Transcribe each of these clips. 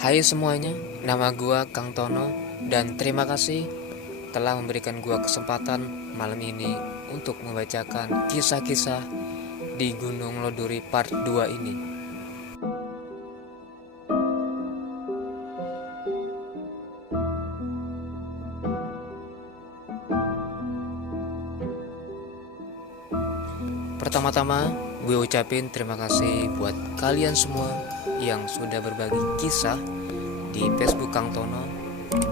Hai semuanya, nama gua Kang Tono dan terima kasih telah memberikan gua kesempatan malam ini untuk membacakan kisah-kisah di Gunung Loduri part 2 ini. Pertama-tama, gue ucapin terima kasih buat kalian semua yang sudah berbagi kisah di Facebook Kang Tono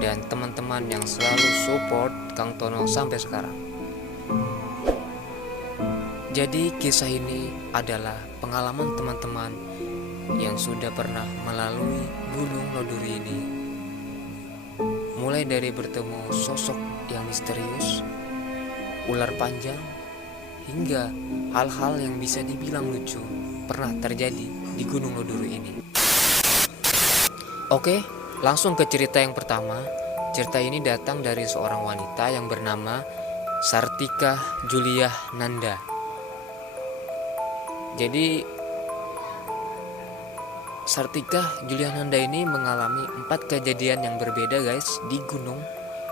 dan teman-teman yang selalu support Kang Tono sampai sekarang. Jadi kisah ini adalah pengalaman teman-teman yang sudah pernah melalui Gunung Loduri ini. Mulai dari bertemu sosok yang misterius, ular panjang, hingga hal-hal yang bisa dibilang lucu pernah terjadi di Gunung Loduri ini. Oke, langsung ke cerita yang pertama. Cerita ini datang dari seorang wanita yang bernama Sartika Julia Nanda. Jadi Sartika Julia Nanda ini mengalami 4 kejadian yang berbeda guys di Gunung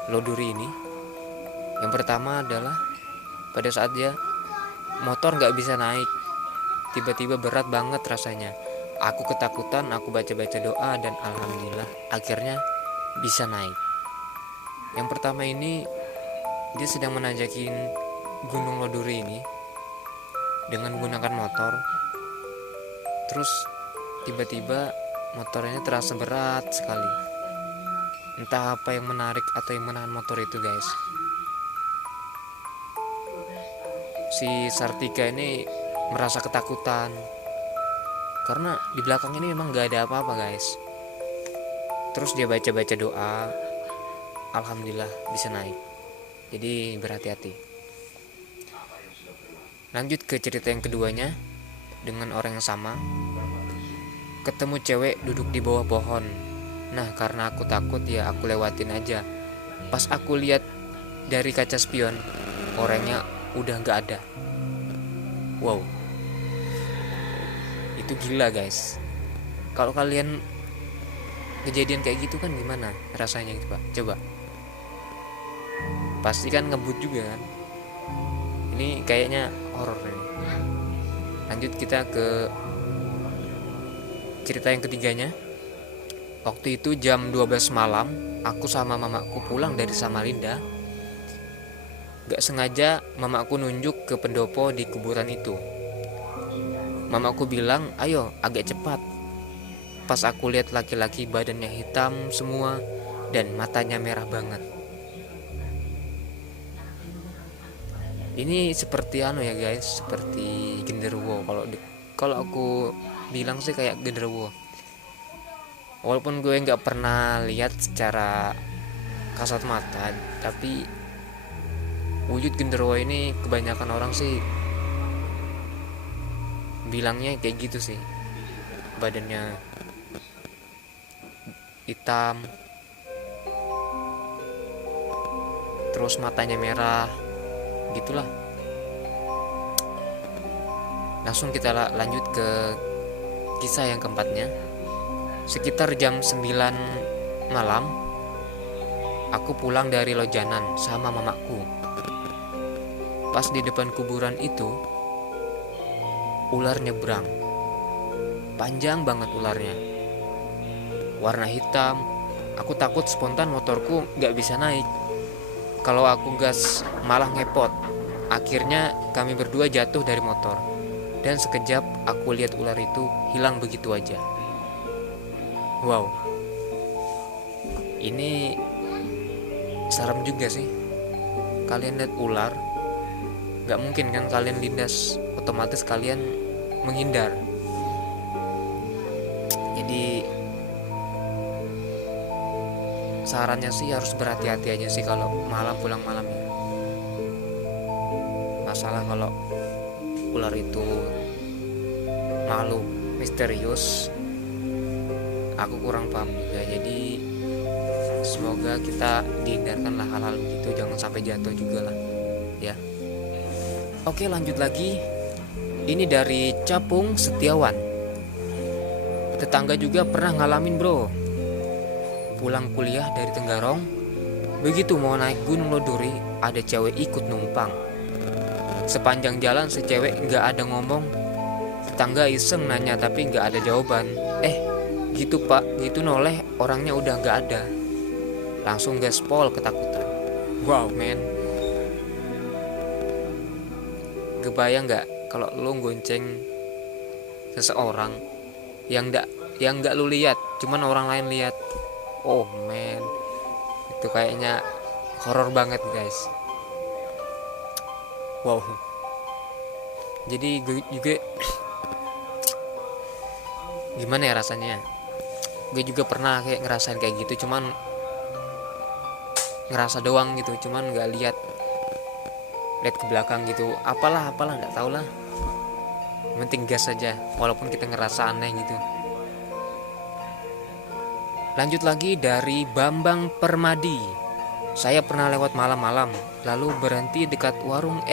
Loduri ini. Yang pertama adalah pada saat dia motor gak bisa naik, tiba-tiba berat banget rasanya. Aku ketakutan, aku baca-baca doa dan alhamdulillah akhirnya bisa naik. Yang pertama ini dia sedang menanjakin Gunung Loduri ini dengan menggunakan motor. Terus tiba-tiba motornya terasa berat sekali. Entah apa yang menarik atau yang menahan motor itu guys. Si Sartika ini merasa ketakutan karena di belakang ini memang gak ada apa-apa guys. Terus dia baca-baca doa, alhamdulillah bisa naik. Jadi berhati-hati. Lanjut ke cerita yang keduanya dengan orang yang sama. Ketemu cewek duduk di bawah pohon. Nah karena aku takut ya aku lewatin aja. Pas aku lihat dari kaca spion, orangnya udah gak ada. Wow, itu gila guys. Kalau kalian kejadian kayak gitu kan gimana rasanya gitu pak? Coba. Pasti kan ngebut juga kan. Ini kayaknya horor ini. Lanjut kita ke cerita yang ketiganya. Waktu itu jam 12 malam, aku sama mamaku pulang dari Samarinda. Gak sengaja mamaku nunjuk ke pendopo di kuburan itu. Mamaku bilang, ayo agak cepat. Pas aku lihat laki-laki badannya hitam semua dan matanya merah banget. Ini seperti ya guys, seperti genderuwo. Kalau aku bilang sih kayak genderuwo. Walaupun gue nggak pernah lihat secara kasat mata, tapi wujud genderuwo ini kebanyakan orang sih bilangnya kayak gitu sih. Badannya hitam, terus matanya merah, gitulah. Langsung kita lanjut ke kisah yang keempatnya. Sekitar jam 9 malam, aku pulang dari Lojanan sama mamaku. Pas di depan kuburan itu, ular nyebrang. Panjang banget ularnya, warna hitam. Aku takut spontan motorku gak bisa naik. Kalau aku gas malah ngepot. Akhirnya kami berdua jatuh dari motor. Dan sekejap aku lihat ular itu hilang begitu aja. Wow, ini serem juga sih. Kalian lihat ular, gak mungkin kan kalian lindas, otomatis kalian menghindar. Jadi sarannya sih harus berhati-hati aja sih kalau malam pulang malam ya. Masalah kalau ular itu makhluk misterius, aku kurang paham juga. Jadi semoga kita dihindarkanlah hal-hal begitu, jangan sampai jatuh juga lah ya. Oke lanjut lagi. Ini dari Capung Setiawan. Tetangga juga pernah ngalamin bro. pulang kuliah dari Tenggarong. Begitu mau naik Gunung Loduri, ada cewek ikut numpang. Sepanjang jalan si cewek gak ada ngomong. Tetangga iseng nanya tapi gak ada jawaban. Gitu pak, gitu noleh orangnya udah gak ada. Langsung gaspol ketakutan. Wow man, kebayang gak kalau lu gonceng seseorang yang gak lu lihat, cuman orang lain lihat. Oh man, itu kayaknya horor banget guys. Wow. Jadi gue juga gimana ya rasanya, gue juga pernah kayak ngerasain kayak gitu, cuman ngerasa doang gitu, cuman nggak lihat ke belakang gitu. Apalah nggak tau lah, penting gas aja walaupun kita ngerasa aneh gitu. Lanjut lagi dari Bambang Permadi. Saya pernah lewat malam-malam, lalu berhenti dekat warung.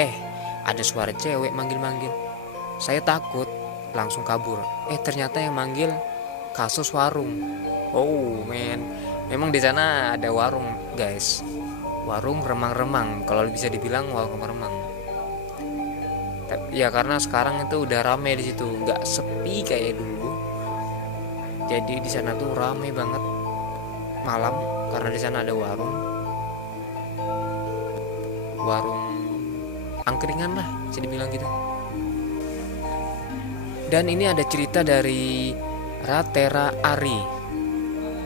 Ada suara cewek manggil-manggil. Saya takut, langsung kabur. Ternyata yang manggil kasus warung. Oh man, memang di sana ada warung guys. Warung remang-remang, kalau bisa dibilang warung remang. Ya karena sekarang itu udah rame di situ, nggak sepi kayak dulu. Jadi di sana tuh rame banget malam karena di sana ada warung angkringan lah, bisa dibilang gitu. Dan ini ada cerita dari Ratera Ari.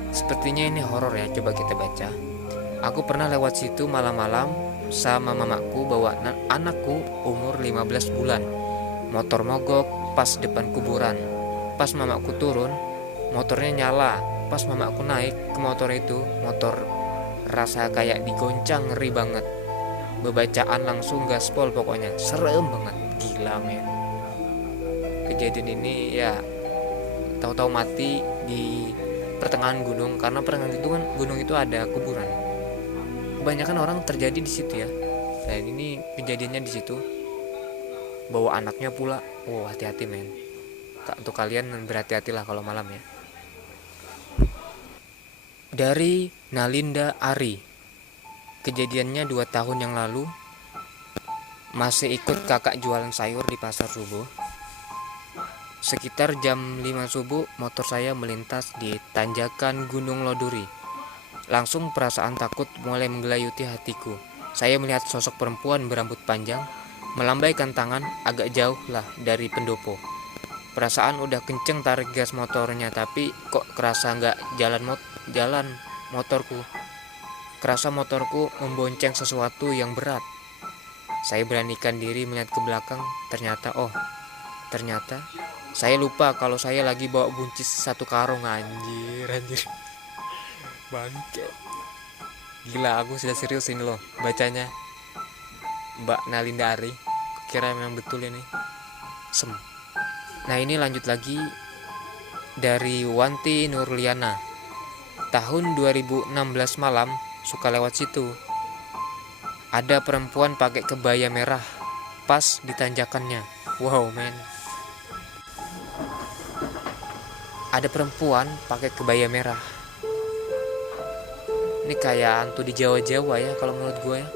Sepertinya ini horor ya, coba kita baca. Aku pernah lewat situ malam-malam sama mamaku bawa anakku umur 15 bulan. Motor mogok pas depan kuburan. Pas mamaku turun, motornya nyala. Pas mamaku naik ke motor itu, motor rasa kayak digoncang, ngeri banget. Bebacaan langsung gaspol pokoknya, serem banget, gila men. Kejadian ini ya tahu-tahu mati di pertengahan gunung, karena pertengahan itu kan gunung itu ada kuburan. Kebanyakan orang terjadi di situ ya. Dan ini kejadiannya di situ. Bawa anaknya pula. Oh hati-hati men. Untuk kalian berhati-hatilah kalau malam ya. Dari Nalinda Ari. Kejadiannya 2 tahun yang lalu. Masih ikut kakak jualan sayur di pasar subuh. Sekitar jam 5 subuh motor saya melintas di tanjakan Gunung Loduri. Langsung perasaan takut mulai menggelayuti hatiku. Saya melihat sosok perempuan berambut panjang melambaikan tangan agak jauh lah dari pendopo. Perasaan udah kenceng tarik gas motornya, tapi kok kerasa nggak jalan motorku. Kerasa motorku membonceng sesuatu yang berat. Saya beranikan diri melihat ke belakang. Ternyata saya lupa kalau saya lagi bawa buncis 1 karung. Anjir bangke. Gila, aku sudah serius ini loh bacanya. Mbak Nalinda Ari, kira memang betul ini. Nah ini lanjut lagi dari Wanti Nurliana. Tahun 2016 malam suka lewat situ. Ada perempuan pakai kebaya merah pas di tanjakannya. Wow men. Ada perempuan pakai kebaya merah. Ini kayak hantu di Jawa-Jawa ya kalau menurut gue ya.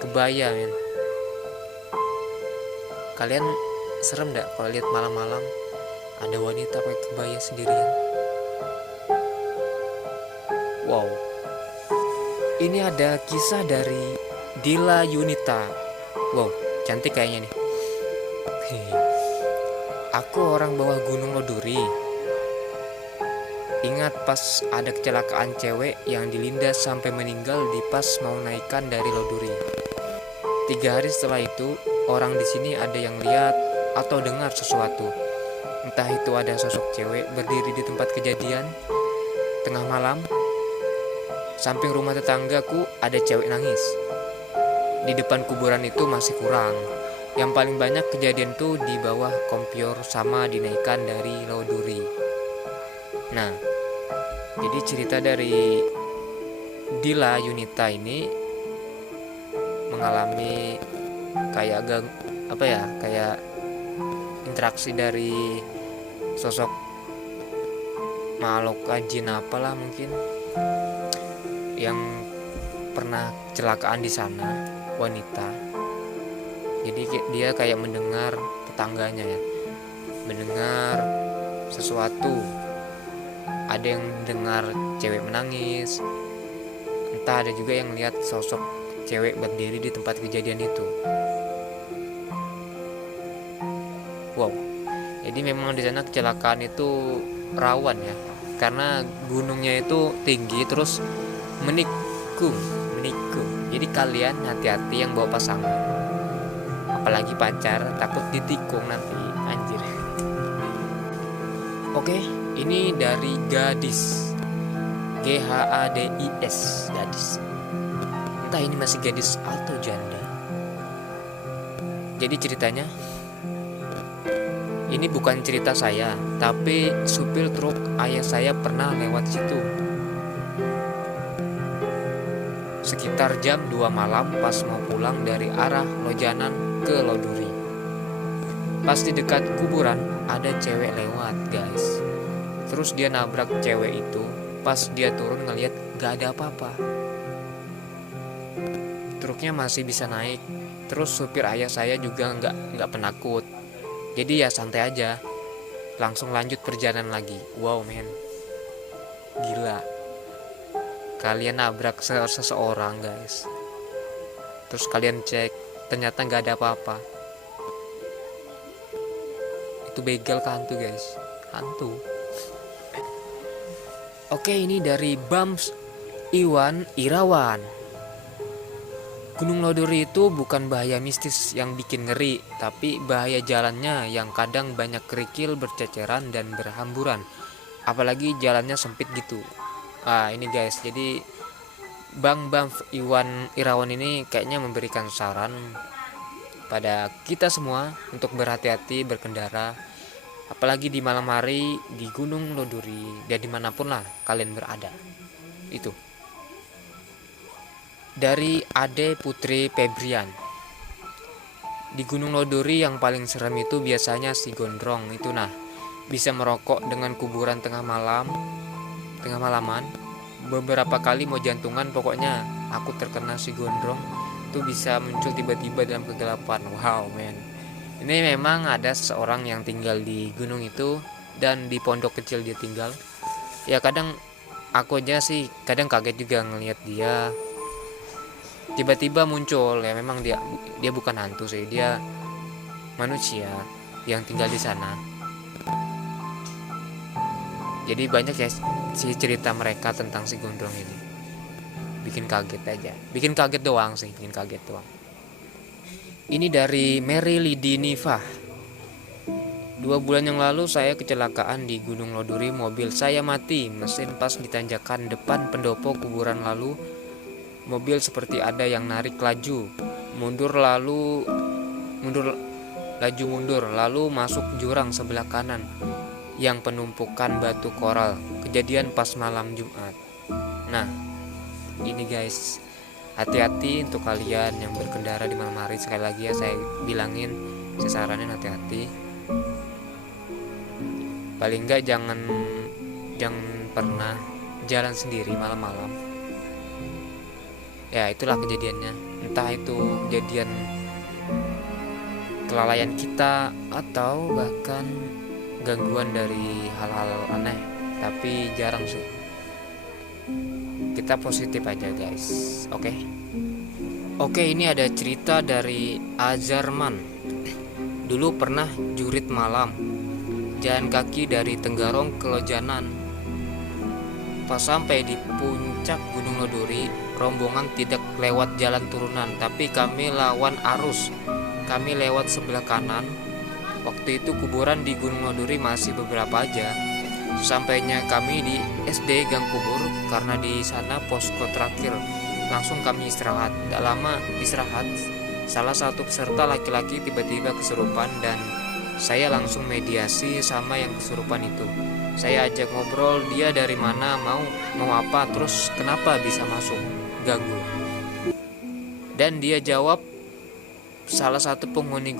Kebaya men. Kalian serem gak kalau lihat malam-malam ada wanita pakai kebaya sendirian? Wow. Ini ada kisah dari Dila Yunita. Wow, cantik kayaknya nih. Aku orang bawah Gunung Loduri. Ingat pas ada kecelakaan cewek yang dilindas sampai meninggal di pas mau naikkan dari Loduri. 3 hari setelah itu, orang di sini ada yang lihat atau dengar sesuatu. Entah itu ada sosok cewek berdiri di tempat kejadian tengah malam. Samping rumah tetanggaku ada cewek nangis. Di depan kuburan itu masih kurang. Yang paling banyak kejadian tuh di bawah Kompior sama dinaikkan dari Loduri. Nah, jadi cerita dari Dila Yunita ini mengalami kayak kayak interaksi dari sosok makhluk jin apalah mungkin yang pernah kecelakaan di sana, wanita. Jadi dia kayak mendengar tetangganya ya, mendengar sesuatu. Ada yang dengar cewek menangis, entah ada juga yang lihat sosok cewek berdiri di tempat kejadian itu. Wow, jadi memang di sana kecelakaan itu rawan ya, karena gunungnya itu tinggi terus menikung. Jadi kalian hati-hati yang bawa pasangan, apalagi pacar, takut ditikung nanti, anjir. Oke, ini dari gadis, GHADIS, gadis. Entah ini masih gadis atau janda. Jadi ceritanya, ini bukan cerita saya, tapi supir truk ayah saya pernah lewat situ. Sekitar jam 2 malam pas mau pulang dari arah Lojanan ke Loduri. Pas di dekat kuburan ada cewek lewat, guys. Terus dia nabrak cewek itu. Pas dia turun ngeliat gak ada apa-apa. Truknya masih bisa naik. Terus supir ayah saya juga nggak penakut. Jadi ya santai aja. Langsung lanjut perjalanan lagi. Wow men, gila. Kalian nabrak seseorang guys, terus kalian cek ternyata nggak ada apa-apa. Itu begal ke hantu guys, hantu. Oke, ini dari Bams Iwan Irawan. Gunung Loduri itu bukan bahaya mistis yang bikin ngeri, tapi bahaya jalannya yang kadang banyak kerikil berceceran dan berhamburan. Apalagi jalannya sempit gitu. Ini guys, jadi Bang Iwan Irawan ini kayaknya memberikan saran pada kita semua untuk berhati-hati berkendara, apalagi di malam hari di Gunung Loduri dan dimanapun lah kalian berada. Itu dari Ade Putri Febrian. Di Gunung Loduri yang paling serem itu biasanya si gondrong itu, bisa merokok dengan kuburan tengah malaman. Beberapa kali mau jantungan, pokoknya aku terkena si gondrong itu bisa muncul tiba-tiba dalam kegelapan. Wow men, ini memang ada seseorang yang tinggal di gunung itu dan di pondok kecil dia tinggal. Ya kadang aku aja sih kadang kaget juga ngelihat dia tiba-tiba muncul. Ya memang dia bukan hantu sih, dia manusia yang tinggal di sana. Jadi banyak ya si cerita mereka tentang si gondrong ini. Bikin kaget aja. Bikin kaget doang. Ini dari Mary Lidinifah. 2 bulan yang lalu saya kecelakaan di Gunung Loduri. Mobil saya mati mesin pas di tanjakan depan pendopo kuburan. Lalu mobil seperti ada yang narik laju mundur lalu masuk jurang sebelah kanan yang penumpukan batu koral. Kejadian pas malam Jumat. Nah ini guys, hati-hati untuk kalian yang berkendara di malam hari. Sekali lagi ya saya saranin hati-hati. Paling enggak jangan pernah jalan sendiri malam-malam. Ya itulah kejadiannya. Entah itu kejadian kelalaian kita atau bahkan gangguan dari hal-hal aneh, tapi jarang sih. Kita positif aja guys. Oke, ini ada cerita dari Azarman. Dulu pernah jurit malam, jalan kaki dari Tenggarong ke Lojanan. Pas sampai di puncak Gunung Loduri, rombongan tidak lewat jalan turunan, tapi kami lawan arus. Kami lewat sebelah kanan. Waktu itu kuburan di Gunung Loduri masih beberapa aja. Sesampainya kami di SD Gang Kubur, karena di sana posko terakhir. Langsung kami istirahat. Tak lama istirahat, salah satu peserta laki-laki tiba-tiba kesurupan dan saya langsung mediasi sama yang kesurupan itu. Saya ajak ngobrol, dia dari mana, mau apa, terus kenapa bisa masuk ganggu. Dan dia jawab salah satu penghuni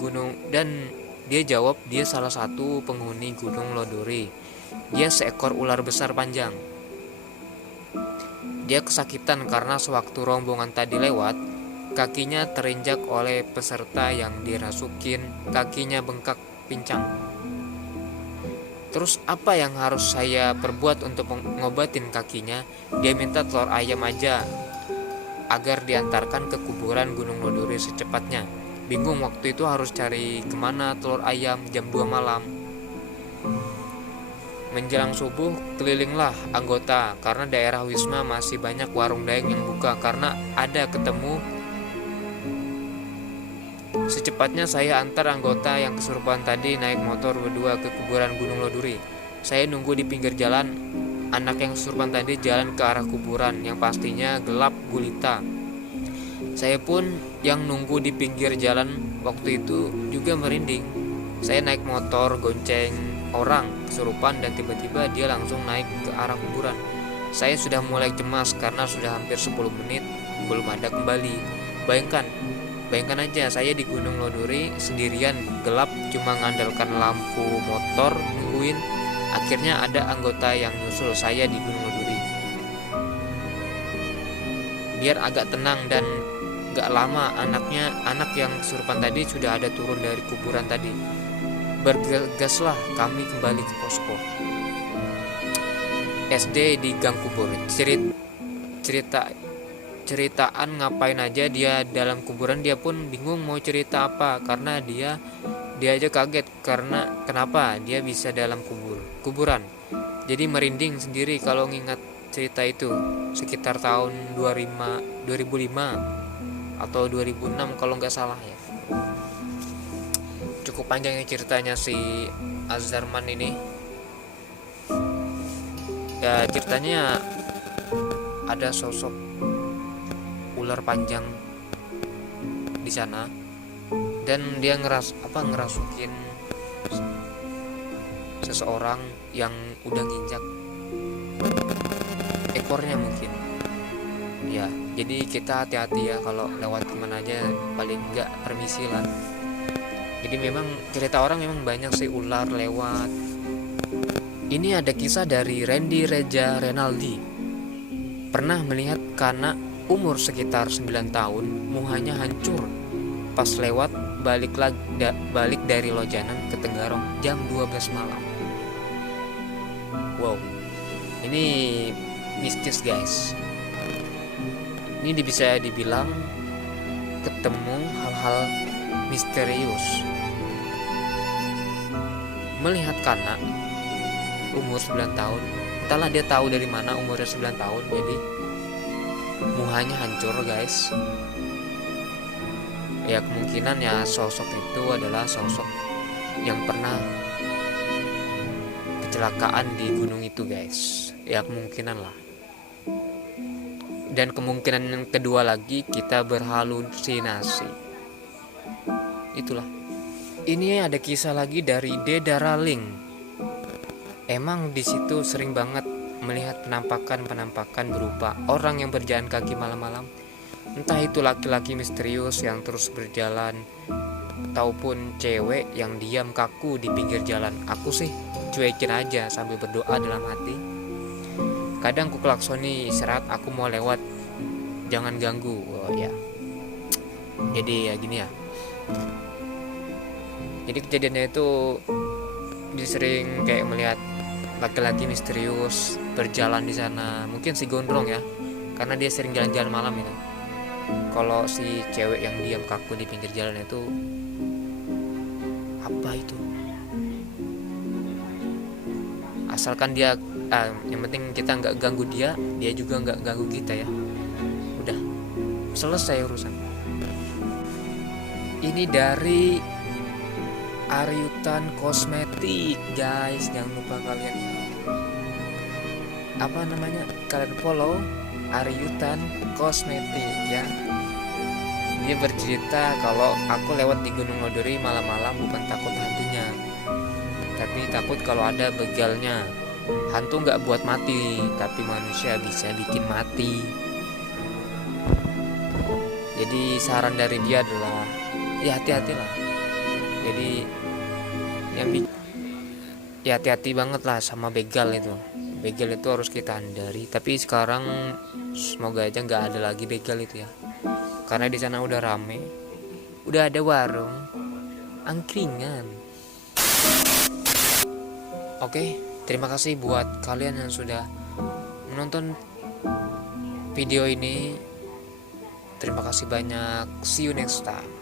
gunung Loduri. Dia seekor ular besar panjang. Dia kesakitan karena sewaktu rombongan tadi lewat, kakinya terinjak oleh peserta yang dirasukin, kakinya bengkak pincang. Terus apa yang harus saya perbuat untuk mengobatin kakinya? Dia minta telur ayam aja agar diantarkan ke kuburan Gunung Loduri secepatnya. Bingung waktu itu harus cari kemana telur ayam jam 2 malam. Menjelang subuh kelilinglah anggota karena daerah Wisma masih banyak warung daeng yang buka karena ada ketemu. Secepatnya saya antar anggota yang kesurupan tadi naik motor berdua ke kuburan Gunung Loduri. Saya nunggu di pinggir jalan. Anak yang kesurupan tadi jalan ke arah kuburan yang pastinya gelap gulita. Saya pun yang nunggu di pinggir jalan waktu itu juga merinding. Saya naik motor gonceng orang kesurupan dan tiba-tiba dia langsung naik ke arah kuburan. Saya sudah mulai cemas karena sudah hampir 10 menit belum ada kembali. Bayangkan aja saya di Gunung Loduri sendirian, gelap, cuma ngandalkan lampu motor nungguin. Akhirnya ada anggota yang nyusul saya di Gunung Loduri. Biar agak tenang dan gak lama anak yang kesurupan tadi sudah ada turun dari kuburan tadi. Bergegaslah kami kembali ke posko SD di gang kubur. Ceritaan ngapain aja dia dalam kuburan, dia pun bingung mau cerita apa karena dia aja kaget karena kenapa dia bisa dalam kuburan. Jadi merinding sendiri kalau ngingat cerita itu. Sekitar tahun 2005 atau 2006 kalau nggak salah ya. Cukup panjang ya ceritanya si Azarman ini. Ya ceritanya ada sosok ular panjang di sana dan dia ngerasukin seseorang yang udah nginjak ekornya mungkin. Ya, jadi kita hati-hati ya kalau lewat kemana aja, paling enggak permisi lah. Jadi memang cerita orang memang banyak sih ular lewat. Ini ada kisah dari Randy Reja Renaldi. Pernah melihat kana umur sekitar 9 tahun, muhanya hancur pas lewat balik dari Lojanan ke Tenggarong jam 12 malam. Wow, ini mistis guys. Ini bisa dibilang ketemu hal-hal misterius. Melihat kana umur 9 tahun, entahlah dia tahu dari mana umurnya 9 tahun, jadi muhanya hancur guys. Ya kemungkinan ya sosok itu adalah sosok yang pernah kecelakaan di gunung itu guys. Ya kemungkinan lah. Dan kemungkinan yang kedua lagi, kita berhalusinasi. Itulah. Ini ada kisah lagi dari Dedaraling. Emang di situ sering banget melihat penampakan berupa orang yang berjalan kaki malam-malam. Entah itu laki-laki misterius yang terus berjalan, ataupun cewek yang diam kaku di pinggir jalan. Aku sih cuekin aja sambil berdoa dalam hati. Kadang ku klaksoni isyarat aku mau lewat, jangan ganggu. Oh ya. Jadi ya gini ya. Jadi kejadiannya itu disering kayak melihat laki-laki misterius berjalan di sana. Mungkin si gondrong ya, karena dia sering jalan-jalan malam itu. Kalau si cewek yang diam kaku di pinggir jalan itu apa itu? Asalkan dia yang penting kita nggak ganggu dia juga nggak ganggu kita ya. Udah selesai urusan. Ini dari Aryutan Kosmetik guys, jangan lupa kalian kalian follow Aryutan Kosmetik ya. Dia bercerita kalau aku lewat di Gunung Loduri malam-malam bukan takut hantunya, tapi takut kalau ada begalnya. Hantu gak buat mati, tapi manusia bisa bikin mati. Jadi saran dari dia adalah ya hati-hatilah. Jadi ya hati-hati banget lah sama begal itu. Begal itu harus kita hindari. Tapi sekarang semoga aja nggak ada lagi begal itu ya, karena di sana udah rame, udah ada warung angkringan. Oke, terima kasih buat kalian yang sudah menonton video ini. Terima kasih banyak. See you next time.